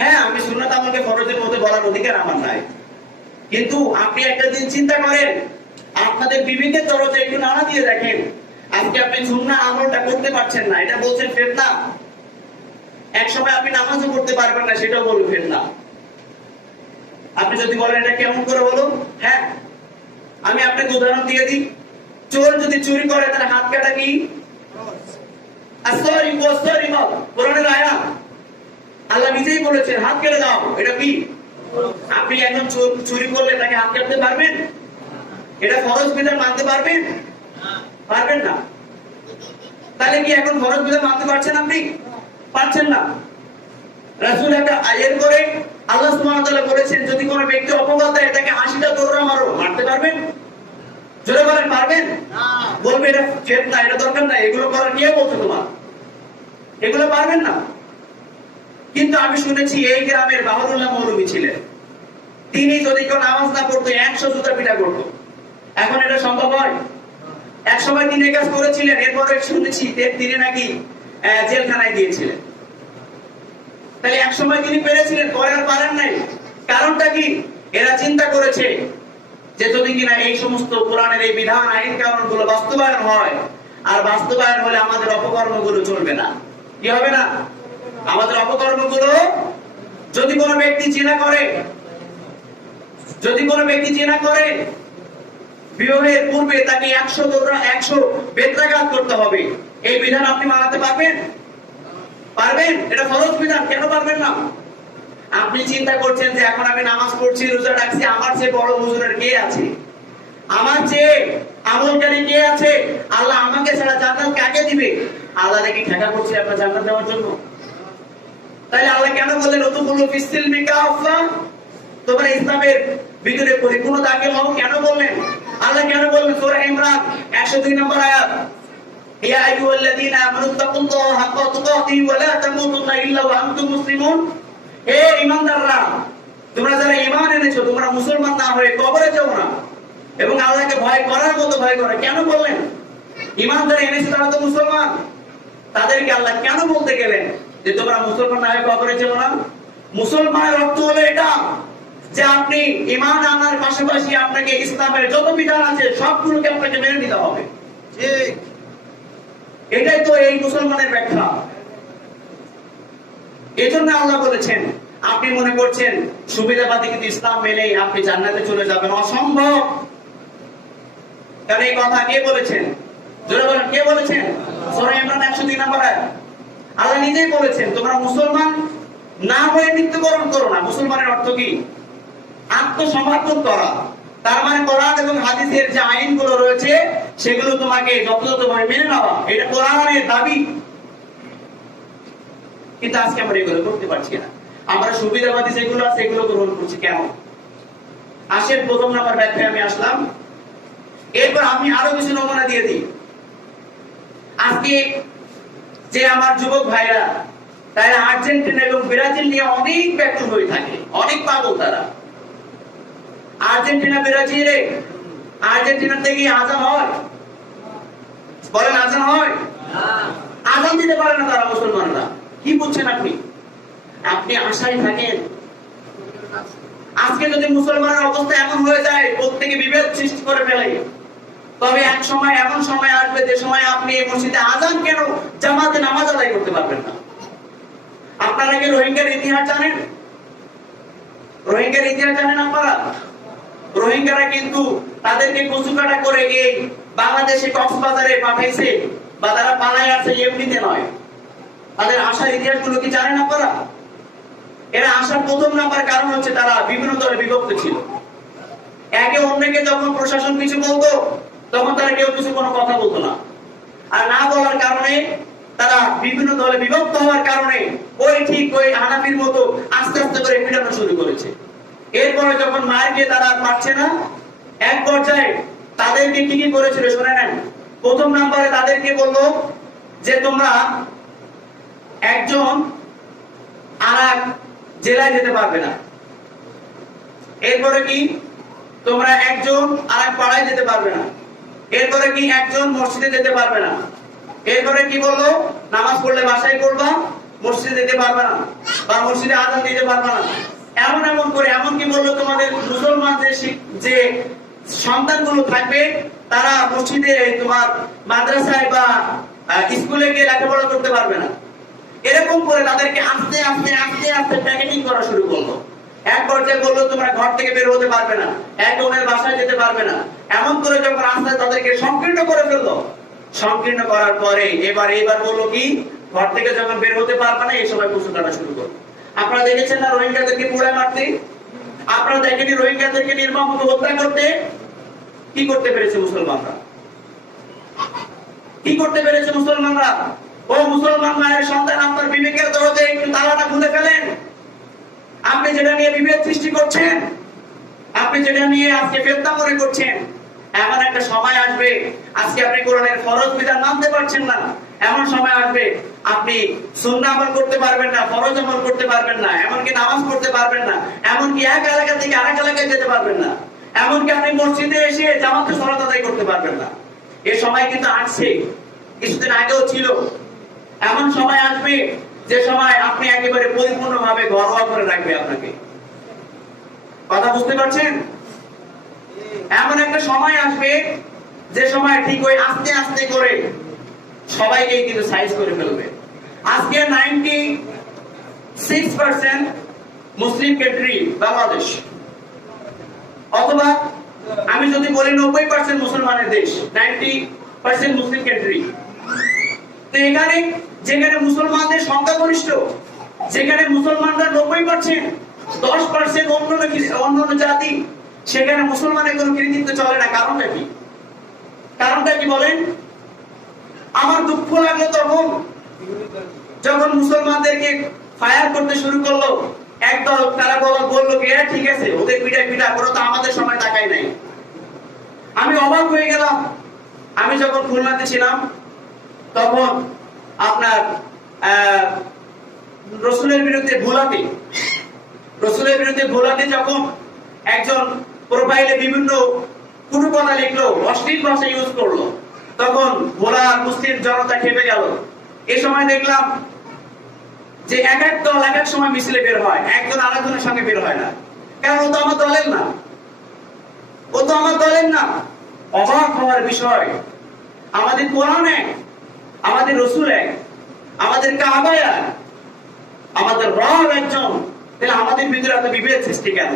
হ্যাঁ, আমি সুন্নাত আমলকে ফরজের মধ্যে বলার অধিকার আমার নাই, কিন্তু আপনি একটা দিন চিন্তা করেন, আপনাদের বিবেকের দরজা একটু নাড়া দিয়ে দেখেন, আজকে আপনি সুন্নাহ আমলটা করতে পারছেন না, এটা বলছেন ফিতনা। এক সময় আপনি নামাজও পড়তে পারবেন না, সেটাও বলবেন ফিতনা। আপনি যদি বলেন এটা কেমন করে বলো, হ্যাঁ আমি আপনাকে উদাহরণ দিয়ে দিই। চোর যদি চুরি করে তাহলে হাত কাটা কি? কোরআনের আয়াত, আল্লাহ নিজেই বলেছেন হাত কেটে দাও, এটা কি? আপনি একজন চুরি করলে তাকে হাত কাটতে পারবেন? এটা ফরজ বিধান মানতে পারবেন? পারবেন না। তাহলে কি এখন ফরজ বিধান মানতে পারছেন? আপনি পারছেন না। রাসূল একটা আয়াত করে আল্লাহ সুবহানাহু ওয়া তাআলা বলেছেন যদি কোনো ব্যক্তি অপবাদ দেয় তাকে 80টা দৌড়া মারো, মারতে পারবেন? জোরে বলেন পারবেন? না। বলবে এটা ফিতনা, এটা দরকার নাই, এগুলো করার কে বলছে তোমার? এগুলো পারবেন না। কিন্তু আমি শুনেছি এই গ্রামের বাহরুল্লাহ মৌলভী ছিলেন, তিনি যদি কেউ নামাজ না পড়তো 100 জুতা পিটা করতো। এখন এটা সম্ভব হয়? এক সময় তিনি কাজ করেছিলেন, এরপরে শুনেছি তিনি নাকি জেলখানায় গিয়েছিলেন। তাহলে এক সময় তিনি পেরেছিলেন, পরে আর পারেন নাই। কারণটা কি? এরা চিন্তা করেছে যে যদি কিনা এই সমস্ত কোরআনের এই বিধান আইন কানুনগুলো বাস্তবায়ন হয়, আর বাস্তবায়ন হলে আমাদের অপকর্মগুলো চলবে না। কি হবে না? আমাদের অপকর্মগুলো, যদি কোনো ব্যক্তি জিনা করে, যদি কোনো ব্যক্তি জিনা করে বিবাহের পূর্বে তাকে 100 বেত্রাঘাত করতে হবে, এই বিধান আপনি মানাতে পারবেন? পারবেন? এটা ফরজ বিধান, কেন পারবেন না? আপনি চিন্তা করছেন যে এখন আমি নামাজ পড়ছি, রোজা রাখছি, আমার চেয়ে বড় হুজুরের কে আছে? আমার চেয়ে আমলকারী কে আছে? আল্লাহ আমাকে ছাড়া জান্নাত কাকে দিবে? আল্লাহ নাকি ঠেকা করছে আপনার জান্নাত দেওয়ার জন্য। তাহলে আল্লাহ কেন বললেন উদখুলু ফিস-সিলমি কাফা, তোমরা ইসলামের ভিতরে পরিপূর্ণ দাখিল হও, কেন বললেন? আল্লাহ কেন বললেন? সূরা ইমরান 102 নম্বর আয়াত, ইয়া আইয়ুহাল্লাযীনা আমানু তাকুল্লাহা হাক্কা তুকাতিহি ওয়া লা তামুতুন্না ইল্লা ওয়া আনতুম মুসলিমুন। হে ঈমানদাররা, তোমরা যারা ঈমান এনেছো তোমরা মুসলমান না হয়ে কবরে যাও না, এবং আল্লাহকে ভয় করার মতো ভয় করো। কেন বললেন? ঈমান যারা এনেছে তারা তো মুসলমান, তাদেরকে আল্লাহ কেন বলতে গেলেন যে তোমরা মুসলমান না হয়ে কবরে যাও না? মুসলমানের অর্থ হলো এটা যে আপনি ঈমান আনার পাশাপাশি আপনাকে ইসলামের যত বিধান আছে সবগুলোকে আপনাকে মেনে নিতে হবে। ঠিক, এটাই তো এই মুসলমানের ব্যাখ্যা। এজন্য আল্লাহ বলেছেন, আপনি মনে করছেন সুবিধাবাদী কিন্তু ইসলাম মেনেই আপনি জান্নাতে চলে যাবেন, অসম্ভব। কারণ এই কথা কে বলেছেন? জোরে বলেন, কে বলেছেন? সূরা ইমরান 103 নম্বর আয়াত, আল্লাহ নিজেই বলেছেন তোমরা মুসলমান না হয়ে মৃত্যুবরণ করো না। মুসলমানের অর্থ কি? আত্মসমর্পণ করা। তার মানে কোরআন এবং হাদিসের যে আইনগুলো রয়েছে সেগুলো তোমাকে যথাযথভাবে মেনে নেওয়া, এটা কোরআনের দাবি। কিন্তু আজকে আমরা এগুলো করতে পারছি না, আমরা সুবিধাবাদী যেগুলো আছে সেগুলো গ্রহণ করছি। কেন? আসেন প্রথম নাম্বার ব্যাখ্যায় আমি আসলাম, এরপর আমি আরো কিছু নমুনা দিয়ে দিই। আজকে যে আমার যুবক ভাইরা, তারা আর্জেন্টিনা এবং ব্রাজিল নিয়ে অনেক ব্যাকুল হয়ে থাকে, অনেক পাগল তারা। আর্জেন্টিনা ব্রাজিলে, আর্জেন্টিনা থেকে আজান হয়? বলেন আজান হয়? আজান দিতে পারে না তারা, মুসলমানরা। কি বুঝছেন আপনি? আপনি আশায় থাকেন আজকে যদি মুসলমানের অবস্থা এমন হয়ে যায় প্রত্যেকে বিভেদ সৃষ্টি করে ফেলে, তবে এক সময় এমন সময় আসবে যে সময় আপনি এই মসজিদে আজান কেন জামাতে নামাজ আদায় করতে পারবেন না। আপনারা কি রোহিঙ্গার ইতিহাস জানেন? রোহিঙ্গার ইতিহাস জানেন আপনারা? রোহিঙ্গারা কিন্তু তাদেরকে কচুকাটা করে এই বাংলাদেশে কক্সবাজারে পাঠাইছে বা তারা পালাই আসছে এমনিতে নয়। তাদের আসার ইতিহাসগুলো কি জানেন আপনারা? এরা আসার প্রথম নাম্বার কারণ হচ্ছে তারা বিভিন্ন দলে বিভক্ত ছিল। একে অন্যকে যখন প্রশাসন কিছু বলতো তখন তারা কেউ কিছু কোনো কথা বলতো না, আর না বলার কারণে তারা বিভিন্ন দলে বিভক্ত হওয়ার কারণে ওই হানাফির মতো আস্তে আস্তে করে পিটানো শুরু করেছে। এরপরে যখন মারকে তারা আর পারছে না, এক পর্যায়ে তাদেরকে কি করেছিল শুনে নেন। প্রথম নাম্বারে তাদেরকে বললো যে তোমরা একজন আরেক জেলায় যেতে পারবে না। এরপরে কি তোমরা একজন আরেক পাড়ায় যেতে পারবে না। এরপরে কি একজন মসজিদে যেতে পারবে না। এরপরে কি বললো, নামাজ পড়লে বাসায় পড়বা, মসজিদে যেতে পারবে না বা মসজিদে আযান দিতে পারবে না। এমন এমন করে এমনকি বললো তোমাদের মুসলমান যে সন্তানগুলো থাকবে তারা মসজিদে তোমার মাদ্রাসায় বা স্কুলে গিয়ে লেখাপড়া করতে পারবে না। এরকম করে তাদেরকে আস্তে আস্তে আস্তে আস্তে প্যাকেটিং করা শুরু করলো। এক পর্যায়ে বললো তোমরা ঘর থেকে বের হতে পারবে না, এক অন্যের বাসায় যেতে পারবে না। এমন করে যখন আস্তে তাদেরকে সংকীর্ণ করে ফেললো, সংকীর্ণ করার পরে এবার বললো কি ঘর থেকে যখন বের হতে পারবে না এই সময় কুচু কাটা শুরু করলো। আপনারা দেখেছেন না রোহিঙ্গাদেরকে পুড়ায় মারতে? আপনারা দেখেনি রোহিঙ্গাদেরকে নির্মমভাবে হত্যা করতে? কি করতে পেরেছে মুসলমানরা? কি করতে পেরেছে মুসলমানরা? ও মুসলমান মায়ের সন্তান, আপনার বিবেকের দরজায় একটু তালাটা খুলে ফেলেন। আপনি যেটা নিয়ে বিভেদ সৃষ্টি করছেন, আপনি যেটা নিয়ে আজকে ফেতনা মনে করছেন, এমন একটা সময় আসবে আজকে আপনি কোরআনের ফরজ বিধান মানতে পারছেন না। এমন সময় আসবে আপনি সুন্নাহ আমল করতে পারবেন না, ফরজ আমল করতে পারবেন না, এমনকি নামাজ পড়তে পারবেন না, এমনকি এক এলাকা থেকে আরেক এলাকায় যেতে পারবেন না, এমনকি আপনি মসজিদে এসে জামাতে সালাত আদায় করতে পারবেন না। এই সময় কিন্তু আসছে, কিছুদিন আগেও ছিল। এমন সময় আসবে যে সময় আপনি একেবারে পরিপূর্ণভাবে ঘরোয়া করে রাখবে আপনাকে। কথা বুঝতে পারছেন? এমন একটা সময় আসবে যে সময় ঠিক ওই আস্তে আস্তে করে সবাইকে কিন্তু সাইজ করে ফেলবে। আজকে 96% মুসলিম কান্ট্রি বাংলাদেশ, অথবা আমি যদি বলি 90% মুসলমানের দেশ, 90% মুসলিম কান্ট্রি। তো এখানে যেখানে মুসলমানদের সংখ্যাগরিষ্ঠ, যেখানে মুসলমানরা 90%, 10% অন্য জাতি, সেখানে মুসলমানের কোনো কৃতিত্ব চলে না। কারণটা কি? কারণটা কি বলেন? আমার দুঃখ লাগলো তখন যখন মুসলমানদেরকে ফায়ার করতে শুরু করলো একদল, তারা বললো কি ঠিক আছে ওদের পিটা করো, তো আমাদের সময় তাকাই নাই। আমি অবাক হয়ে গেলাম। আমি যখন খুলনাতে ছিলাম তখন আপনার রসুলের বিরুদ্ধে ভোলাতে যখন একজন প্রোফাইলে বিভিন্ন কুরু কথা লিখলো, অশ্লীল ভাষা ইউজ করলো, তখন ভোলা মুসলিম জনতা খেপে গেল। এই সময় দেখলাম যে এক এক দল এক এক সময় মিছিলে বের হয়, একজন আরেকজনের সঙ্গে বের হয় না। কারণ ও তো আমার দলের না। অবাক হওয়ার বিষয়, আমাদের কোরআন এক, আমাদের রসুল এক, আমাদের কাবা এক, আমাদের রব একজন। তাহলে আমাদের ভিতরে এত বিভেদ সৃষ্টি কেন?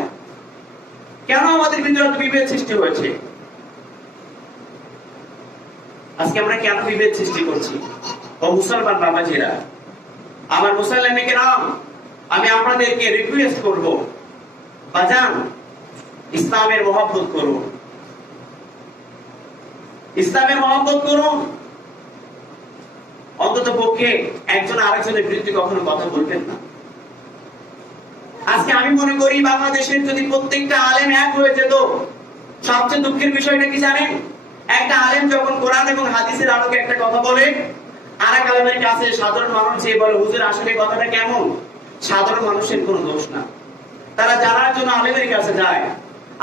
কেন আমাদের ভিতরে এত বিভেদ সৃষ্টি হয়েছে? আজকে আমরা কেন বিভেদ সৃষ্টি করছি? ও মুসলমান বাবাজিরা, আমার মুসলমানকে কেরাম, আমি আপনাদেরকে রিকোয়েস্ট করব, বাজান ইসলামের মহব্বত করুন, ইসলামের মহব্বত করুন। অন্তত পক্ষে একজন আরেকজনের বিরুদ্ধে কখনো কথা বলবেন না। আজকে আমি মনে করি বাংলাদেশের যদি প্রত্যেকটা আলেম এক হয়ে যেত, সবচেয়ে দুঃখের বিষয়টা কি জানেন? একটা আলেম যখন কোরআন এবং হাদিসের আলোকে একটা কথা বলে, আরেক আলেমের কাছে সাধারণ মানুষ যে বলে হুজুর আসলে কথাটা কেমন, সাধারণ মানুষের কোনো দোষ না, তারা জানার জন্য আলেমের কাছে যায়।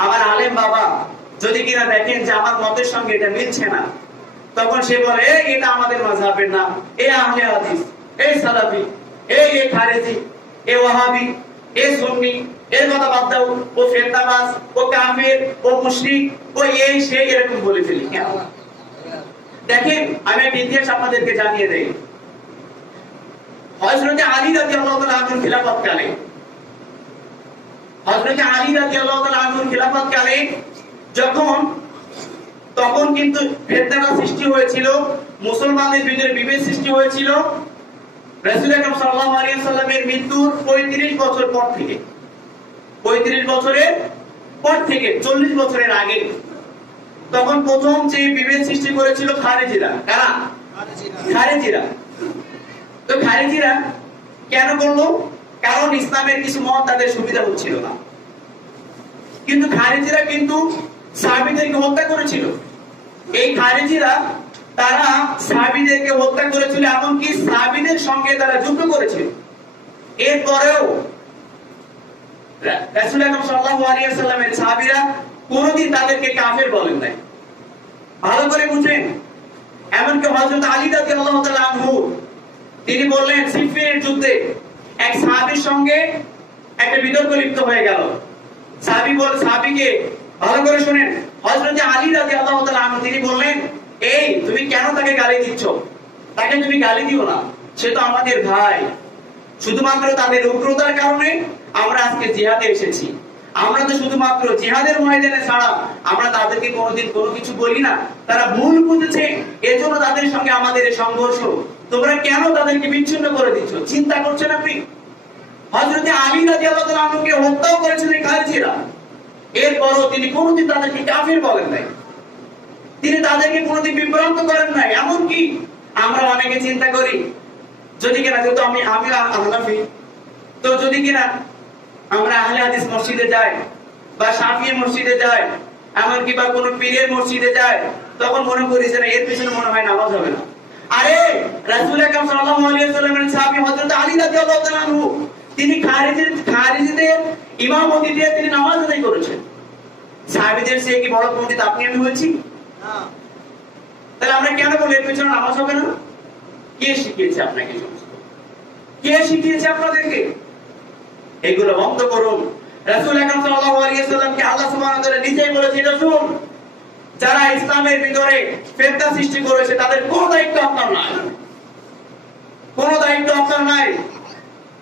আমার আলেম বাবা যদি কিনা দেখেন যে আমার মতের সঙ্গে এটা মিলছে না, তখন সে বলে এটা আমাদের মাযহাবের না, এ আহলে হাদিস, এই সালাফি, এই খারেজি, এ ওয়াহাবি, এ সুন্নি, এর কথা বাদ দাও, ও ফেতনাবাজ, ও কাফের, ও মুশরিক, ও এই সে এরকম বলে ফেলি। কেন? দেখেন আমি একটা ইতিহাস আপনাদেরকে জানিয়ে দেই। হযরত আলী রাদিয়াল্লাহু তাআলা আনহু খিলাফত কালে হযরত আলী রাদিয়াল্লাহু তাআলা আনহুর খিলাফত কালে তখন কিন্তু ফিতনা সৃষ্টি হয়েছিল, মুসলমানদের ভিতরে বিভেদ সৃষ্টি হয়েছিল। রাসূল আকরাম সাল্লাল্লাহু আলাইহি ওয়াসাল্লামের মৃত্যুর 35 বছর পর থেকে, 35 বছরের পর থেকে 40 বছরের আগে তখন প্রথম যে বিভেদ সৃষ্টি করেছিল খারেজিরা। কারা? খারেজিরা। তো খারেজিরা কেন করলো? কারণ ইসলামের কিছু মত তাদের সুবিধা হচ্ছিল না। কিন্তু খারেজিরা কিন্তু সাহাবীদেরকে হত্যা করেছিল। এই খারেজিরা তারা সাহাবীদেরকে হত্যা করেছিল, এমনকি সাহাবীদের সঙ্গে তারা যুদ্ধ করেছিল। এরপরেও রাসূল আকরাম সাল্লাল্লাহু আলাইহি ওয়াসাল্লামের সাহাবীরা কোনদিন তাদেরকে কাফের বলেন নাই। ভালো করে বুঝেন। এমনকি হযরত আলী রাদিয়াল্লাহু তাআলা আনহু তিনি বললেন, সিফিনের যুদ্ধে এক সাহাবীর সঙ্গে একটা বিতর্ক লিপ্ত হয়ে গেল। সাহাবীকে ভালো করে শুনেন, হযরত আলী রাদিয়াল্লাহু তাআলা আনহু তিনি বললেন, এই তুমি কেন তাকে গালি দিচ্ছ? তাকে তুমি গালি দিও না, সে তো আমাদের ভাই। শুধুমাত্র তাদের উগ্রতার কারণে আমরা আজকে জিহাদে এসেছি। আমরা তো শুধুমাত্র জিহাদের ময়দানে ছাড়া আমরা তাদেরকে কোনোদিন কোনো কিছু বলি না। তারা ভুল বুঝেছে, এজন্য তাদের সঙ্গে আমাদের এই সংঘর্ষ। তোমরা কেন তাদেরকে বিচ্ছিন্ন করে দিচ্ছ? চিন্তা করছেন আপনি? হযরত আলী রাদিয়াল্লাহু তাআলা আনহুকে হত্যাও করেছেন এই খারেজিরা, এরপরও তিনি কোনোদিন তাদেরকে কাফির বলেন নাই, তিনি তাদেরকে কোনোদিন বিভ্রান্ত করেন নাই। এমনকি আমরা অনেকে চিন্তা করি, যদি কিনা যেহেতু আমি হানাফি, তো যদি কিনা আমরা আহলে হাদিস মসজিদে যাই বা শাফিঈ মসজিদে যাই, এমনকি বা কোনো পীরের মসজিদে যাই, তখন মনে করি যে এর পিছনে মনে হয় নামাজ হবে না। আরে রাসূল আকরাম সাল্লাল্লাহু আলাইহি ওয়াসাল্লামের সাহাবী হযরত আলী রাদিয়াল্লাহু তাআলা আনহু তিনি খারিজিদের ইমামতি দিয়ে তিনি নামাজ আদায় করেছেন। সাহাবীদের চেয়ে কি বড় পণ্ডিত আপনি আমি হয়েছি? না। তাহলে আমরা কেন বলি এর পিছনে নামাজ হবে না? কে শিখিয়েছে আপনাকে? কে শিখিয়েছে আপনাদেরকে? এগুলো বন্ধ করুন। রাসূল আকরাম সাল্লাল্লাহু আলাইহি ওয়াসাল্লামকে আল্লাহ সুবহানাহু ওয়া তাআলা নিজেই বলেছেন, রাসূল যারা ইসলামের ভিতরে ফিতনা সৃষ্টি করেছে তাদের কোনো দায়িত্ব আপনার নাই, কোনো দায়িত্ব আপনার নাই।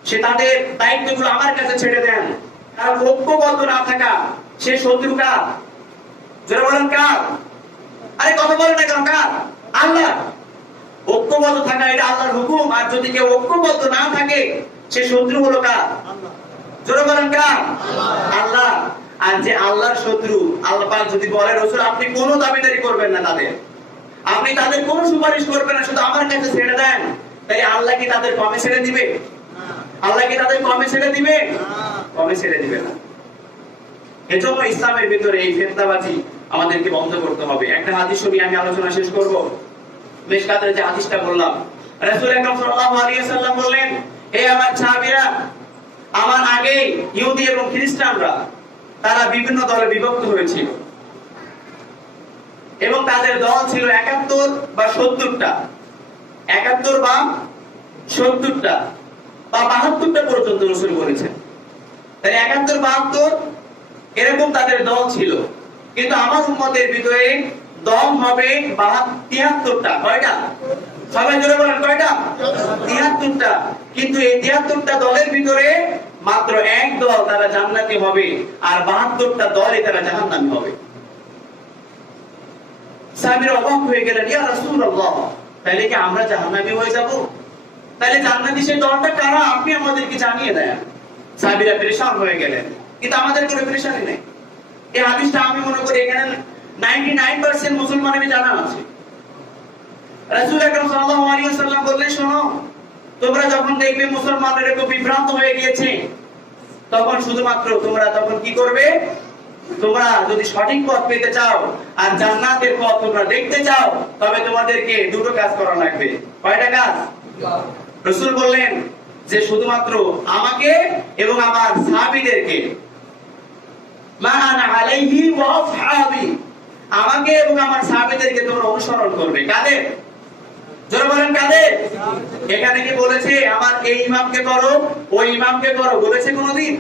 সে তাদের দায়িত্বগুলো আমার কাছে ছেড়ে দেন। কারণ ঐক্যবদ্ধ না থাকা সে শত্রু কার? যারা বলেন কার? আরে কথা বলেন না কেন? কার? আল্লাহ। ঐক্যবদ্ধ থাকা এটা আল্লাহর হুকুম। আর যদি কেউ ঐক্যবদ্ধ না থাকে সে শত্রু হলো কার? যারা বলেন কার? আল্লাহ। আর যে আল্লাহর শত্রু, আল্লাহ পাক যদি বলে রাসূল আপনি কোনো দাবিদারি করবেন না তাদের, আপনি তাদের কোনো সুপারিশ করবেন না, শুধু আমার কাছে ছেড়ে দেন, তাই আল্লাহ কি তাদের কমে ছেড়ে দিবে? আল্লাহ কি তাদের কমে ছেড়ে দিবে? কমে ছেড়ে দিবে না। এজন্য ইসলামের ভিতরে এই ফিতনাবাজি আমাদেরকে বন্ধ করতে হবে। একটা হাদিস শুনি আমি আলোচনা শেষ করব। মিশকাতের যে হাদিসটা বললাম, রাসূল আকরাম সাল্লাল্লাহু আলাইহি ওয়াসাল্লাম বললেন, হে আমার সাহাবীরা, আমার আগে ইহুদি এবং খ্রিস্টানরা তারা বিভিন্ন দলে বিভক্ত হয়েছিল এবং তাদের দল ছিল 71 বা 70টা, 71 বা 70টা বা 72টা পর্যন্ত রাসূল বলেছেন। তাই 71 72 এরকম তাদের দল ছিল। কিন্তু আমার উম্মতের ভিতরে দল হবে 73টা। কয়টা? সবাই জোরে বলেন কয়টা? 73টা। কিন্তু এই 73টা দলের ভিতরে মাত্র এক দল তারা জান্নাতি হবে, আর 72টা দলই তারা জাহান্নামী হবে। সাহাবীরা অবাক হয়ে গেলেন, ইয়া রাসূলুল্লাহ, তাহলে কি আমরা জাহান্নামী হয়ে যাব? তাহলে জান্নাতি সেই দলটা কারা? আপনি আমাদেরকে জানিয়ে দেন। সাহাবীরা পেরেশান হয়ে গেলেন, কিন্তু আমাদের কোনো পেরেশানি নেই। এই হাদিসটা আমি মনে করি এখানে 99% মুসলমানের জানা আছে। রাসূল আকরাম সাল্লাল্লাহু আলাইহি ওয়াসাল্লাম বললেন, শোনো, তোমরা যখন দেখবে মুসলমানরা এরকম বিভ্রান্ত হয়ে গিয়েছে, তখন শুধুমাত্র তোমরা তখন কি করবে? তোমরা যদি সঠিক পথ পেতে চাও আর জান্নাতের পথ তোমরা দেখতে চাও, তবে তোমাদেরকে দুটো কাজ করা লাগবে। কয়টা কাজ? রাসূল বললেন যে শুধুমাত্র আমাকে এবং আমার সাহাবীদেরকে, মা আনা আলাইহি ওয়া আসহাবি, আমাকে এবং আমার সাহাবীদেরকে তোমরা অনুসরণ করবে। কাদের? যারা বলেন কাদের? এখানে কি বলেছে আমার এই ইমামকে করো, ওই ইমামকে করো? বলেছে কোনদিন?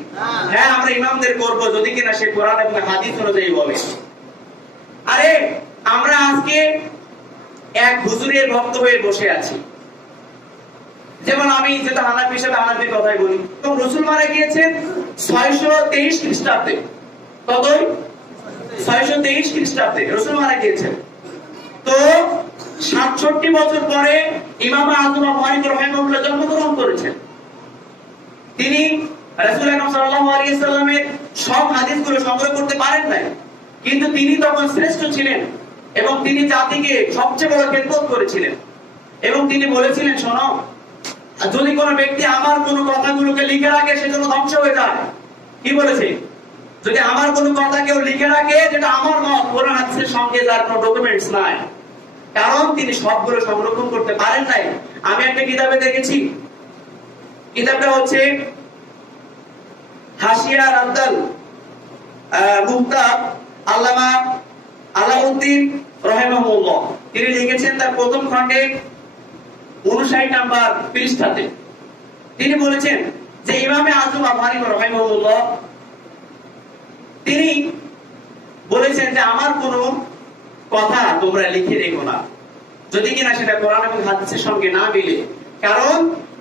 হ্যাঁ, আমরা ইমামদের করব যদি কিনা সে কোরআন এবং হাদিস অনুযায়ী বলে। আরে আমরা আজকে এক হুজুরের ভক্ত হয়ে বসে আছি, যেমন আমি যেটা হানাফি হিসেবে হানাফির কথাই বলি, এবং রসুল মারা গিয়েছেন 623 খ্রিস্টাব্দে। কতই? 623 খ্রিস্টাব্দে রসুল মারা গিয়েছেন। তো 67 বছর পরে ইমাম আযম আবু হানিফা রাহিমাহুল্লাহ জন্মগ্রহণ করেছেন। তিনি রাসূল আকরাম সাল্লাল্লাহু আলাইহি ওয়াসাল্লামের সব হাদিসগুলো সংগ্রহ করতে পারেন নাই, কিন্তু তিনি তখন শ্রেষ্ঠ ছিলেন এবং তিনি জাতিকে সবচেয়ে বড় খেদমত করেছিলেন। এবং তিনি বলেছিলেন, শোনো, যদি কোনো ব্যক্তি আমার কোনো কথাগুলোকে লিখে রাখে সেজন্য ধ্বংস হয়ে যায়। কি বলেছে? যদি আমার কোনো কথা কেউ লিখে রাখে যেটা আমার মত, কোরআন হাদিসের সঙ্গে যার কোনো ডকুমেন্টস নাই, কারণ তিনি সবগুলো সংরক্ষণ করতে পারেন নাই। আমি একটা কিতাবে দেখেছি, কিতাবটা হচ্ছে হাসিয়া রাদ্দাল মুহতাব আল্লামা আলাউদ্দিন রাহিমাহুল্লাহ, তিনি লিখেছেন তার প্রথম খণ্ডে 59 নাম্বার পৃষ্ঠাতে তিনি বলেছেন যে ইমামে আযম আবু হানিফা রাহিমাহুল্লাহ তিনি বলেছেন যে আমার কোনো কথা তোমরা লিখে রেখো না, যদি কিনা সেটা কোরআন এবং হাদিসের সঙ্গে না মিলে। কারণ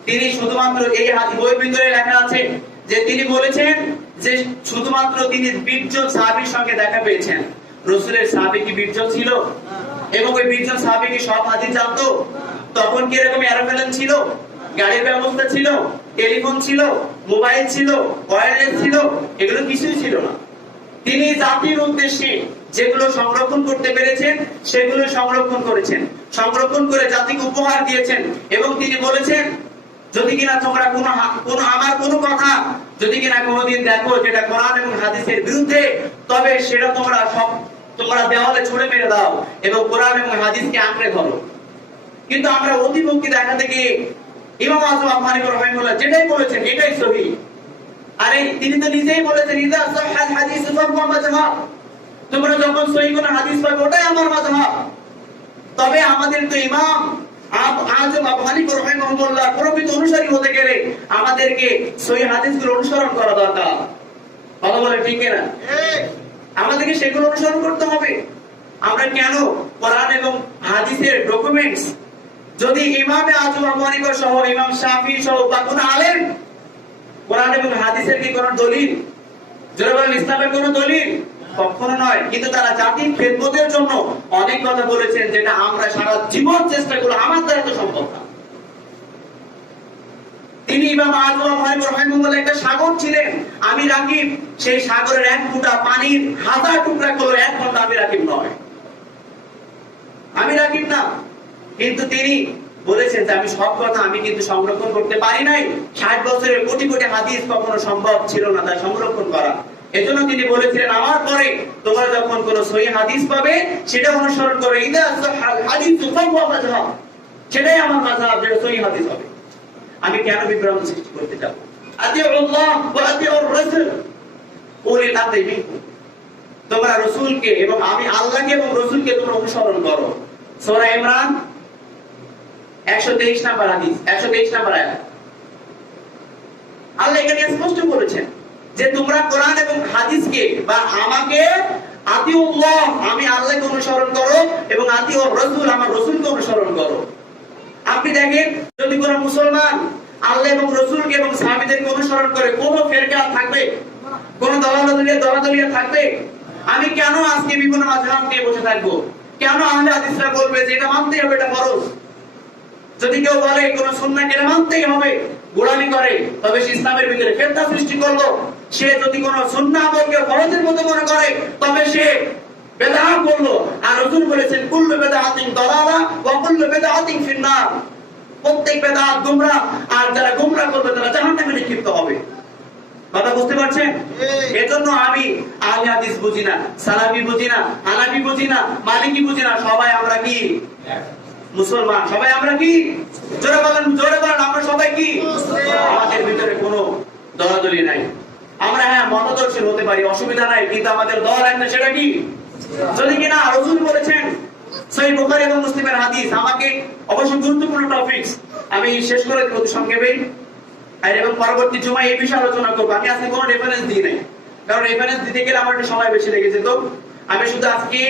তিনি শুধুমাত্র এই বইয়ের ভিতরে লেখা আছে যে তিনি বলেছেন যে শুধুমাত্র তিনি 20 জন সাহাবীর সঙ্গে দেখা পেয়েছেন। রাসূলের সাহাবী কি 20 জন ছিল? এবং ওই 20 জন সাহাবী কি সব হাদিস জানতো? তখন কি এরকম এরোপ্লেন ছিল, গাড়ির ব্যবস্থা ছিল, টেলিফোন ছিল, মোবাইল ছিল, ওয়্যারলেস ছিল? এগুলো কিছুই ছিল না। তিনি জাতির উদ্দেশ্যে যেগুলো সংরক্ষণ করতে পেরেছেন সেগুলো সংরক্ষণ করেছেন, সংরক্ষণ করে জাতিকে উপহার দিয়েছেন। এবং তিনি বলেছেন, যদি কিনা তোমরা কোনো আমার কোনো কথা যদি কিনা কোনোদিন দেখো যেটা কোরআন এবং হাদিসের বিরুদ্ধে, তবে সেটা তোমরা দেওয়ালে ছুঁড়ে মেরে দাও এবং কোরআন এবং হাদিসকে আঁকড়ে ধরো। কিন্তু আমরা অতিভক্তি দেখাতে গিয়ে ইমাম আযম আবু হানিফা রাহিমাহুল্লাহ যেটাই বলেছেন এটাই সহিহ। আরে তিনি তো নিজেই বলেছেন, ইযা সাহাল হাদিস ফাহুয়া মাযহাব, তোমরা যখন সহিহ কোন হাদিস পাবে ওটাই আমার মাযহাব। তবে আমাদের তো ইমাম আযম আবু হানিফা রাহিমাহুল্লাহ প্রকৃত অনুসারী হতে গেলে আমাদেরকে সহিহ হাদিসগুলো অনুসরণ করা দরকার। কথা বলে ঠিক না? আমাদেরকে সেগুলো অনুসরণ করতে হবে। আমরা কেন কোরআন এবং হাদিসের ডকুমেন্টস, যদি ইমামে আযম আবু হানিফা সহ ইমাম শাফিঈ সহ বা কোন আলেম কোরআন এবং হাদিসের কি কোন দলিল, জোরাবাল ইসলামের কোন দলিল? কখনো নয়। কিন্তু তারা জাতির খেদমতের জন্য অনেক কথা বলেছেন যেটা আমরা সারা জীবন চেষ্টা করলে আমার দ্বারা তো সম্ভব না। তিনি ইমাম আযম আবু হানিফা রাহিমাহুল্লাহ একটা সাগর ছিলেন, আমি রাকিব। সেই সাগরের এক ফোঁটা পানির 1000 টুকরা করে এক ঘন্টা আমি রাকিব নয়, আমি রাকিব না। কিন্তু তিনি বলেছেন যে আমি সব কথা আমি কিন্তু সংরক্ষণ করতে পারি নাই। 60 বছরের কোটি কোটি হাদিস কখনো সম্ভব ছিল না তা সংরক্ষণ করা। এজন্য তিনি বলেছিলেন, আমার পরে তোমরা যখন কোন সহিহ হাদিস পাবে সেটা অনুসরণ করো, ইদা সাহাল হাদিস ফাহুয়া মাযহাব, সেটাই আমার মাযহাব, যেটা সহিহ হাদিস হবে। আমি কেন বিভ্রান্তি সৃষ্টি করতে যাব? আতিউল্লাহ ওয়া আতিউর রাসূল উলিল আমরি মিনকুম, তোমরা রাসূলকে এবং আমি আল্লাহকে এবং রাসূলকে তোমরা অনুসরণ করো। সূরা ইমরান 123 নাম্বার হাদিস, 123 নাম্বার আয়াত। আল্লাহ এখানে স্পষ্ট বলেছেন যে তোমরা কোরআন এবং হাদিসকে বা আমাকে আতিউল্লাহ, আমি আল্লাহকে অনুসরণ করো, এবং আতিউর রাসূল, আমার রাসূলকে অনুসরণ করো। আপনি দেখেন, যদি কোন মুসলমান আল্লাহ এবং রাসূলকে এবং সাহাবীদেরকে অনুসরণ করে, কোন ফেরকা থাকবে, কোন দলাদলিয়া থাকবে? আমি কেন আজকে বিভিন্ন মাযহাব নিয়ে বসে থাকবো? কেন আহলে হাদিসরা বলবে যে এটা মানতেই হবে, এটা ফরজ? যদি কেউ বলে কোন সুন্নাহকে মানতেই হবে, গোলামি করে, তবে সে ইসলামের ভিতরে ফিতনা সৃষ্টি করলো। সে যদি কোন সুন্নাহ আমলকে ফরজের মতো মনে করে, তবে সে বিদআত করলো। আর রাসূল বলেছেন, কুল্লু বিদআতিন দালালা ওয়া কুল্লু বিদআতিন ফিন্নার, প্রত্যেক বিদআত গোমরাহ, আর যারা গোমরাহ করবে তারা জাহান্নামে নিক্ষিপ্ত হবে। কথা বুঝতে পারছেন? এজন্য আমি আহলে হাদিস বুঝি না, সালাফি বুঝি না, হানাফি বুঝি না, মালিকি বুঝি না, সবাই আমরা কি মুসলমান? সবাই আমরা কি? জোরে বলেন, জোরে বলেন, আমরা সবাই কি? আমাদের ভিতরে কোনো দলাদলি নাই। আমরা হ্যাঁ মতাদর্শী হতে পারি, অসুবিধা নাই, কিন্তু আমাদের দল একটা, সেটা কি? যদি কিনা রাসূল বলেছেন, সহিহ বুখারী এবং মুসলিমের হাদিস, আমাকে অবশ্যই গুরুত্বপূর্ণ টপিকস আমি শেষ করে দেব সংক্ষেপে, আর এবং পরবর্তী জুমায় এই বিষয়ে আলোচনা করব। আমি আজকে কোনো রেফারেন্স দিই নাই, কারণ রেফারেন্স দিতে গেলে আমার একটু সময় বেশি লেগে যেত। আমি শুধু আজকে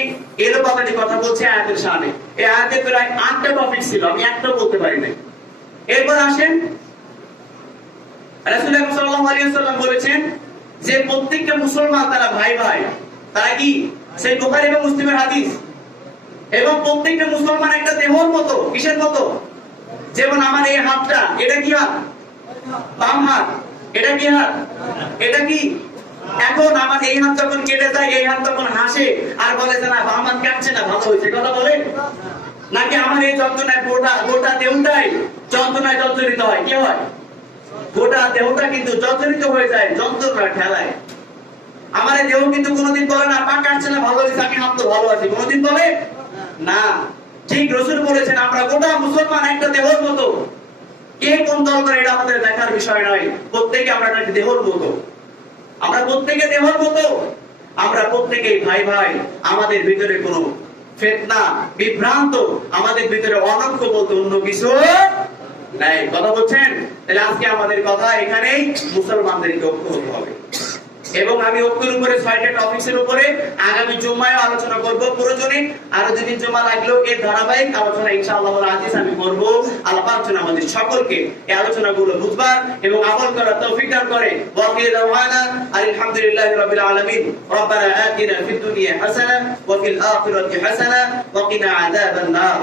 এর কথা বলছি আয়াতের সামনে। এই আয়াতে প্রায় 8টা টপিক ছিল, আমি একটা বলতে পারি নাই। এরপর আসেন, রাসূল সাল্লাল্লাহু আলাইহি ওয়াসাল্লাম বলেছেন যে প্রত্যেকটা মুসলমান তারা ভাই ভাই। তারা কি? সেই বুখারী এবং মুসলিমের হাদিস। এবং প্রত্যেকটা মুসলমান একটা দেহর মতো। কিসের মতো? যেমন আমার এই হাতটা, এটা কি হাত? বাম হাত। এটা কি হাত? এটা কি? এখন আমার এই হাত যখন কেটে যায়, এই হাত তখন হাসে আর বলে যে না বাম হাত কাটছে না, ভালো হয়েছে, কথা বলে নাকি? আমার এই যন্ত্রণায় গোটা দেহটাই যন্ত্রণায় জর্জরিত হয়। কি হয়? গোটা দেহটা কিন্তু জর্জরিত হয়ে যায় যন্ত্রণার ঠেলায়। আমার এই দেহ কিন্তু কোনোদিন বলে না পা কাটছে না, ভালো হয়েছে, আমি হাত তো ভালো আছি, কোনোদিন বলে না। ঠিক রাসূল বলেছেন আমরা গোটা মুসলমান একটা দেহর মতো। কে কোন দল করে এটা আমাদের দেখার বিষয় নয়, প্রত্যেকে আমরা একটা দেহর মতো। আমরা প্রত্যেকে দেহর মতো, আমরা প্রত্যেকেই ভাই ভাই। আমাদের ভিতরে কোনো ফিতনা বিভ্রান্ত, আমাদের ভিতরে অনৈক্য বলতে অন্য কিছু নাই। কথা বলছেন? তাহলে আজকে আমাদের কথা এখানেই, মুসলমানদেরকে ঐক্য হতে হবে। এবং আমি ঐক্যের উপরে 6টা টপিকের উপরে আগামী জুমায় আলোচনা করব। প্রয়োজনে আরো যদি জুমা লাগলেও এর ধারাবাহিক আলোচনা ইনশাআল্লাহ আজিজ আমি করব। আল্লাহ পাক যেন আমাদের সকলকে এই আলোচনাগুলো বুঝবার এবং আমল করার তৌফিক দান করে। ওয়াকিল দাওয়ানা আলহামদুলিল্লাহি রাব্বিল আলামিন। রব্বানা আতিনা ফিদ দুনিয়া হাসানাহ ওয়া ফিল আখিরাতি হাসানাহ ওয়া কিনা আযাবান নার।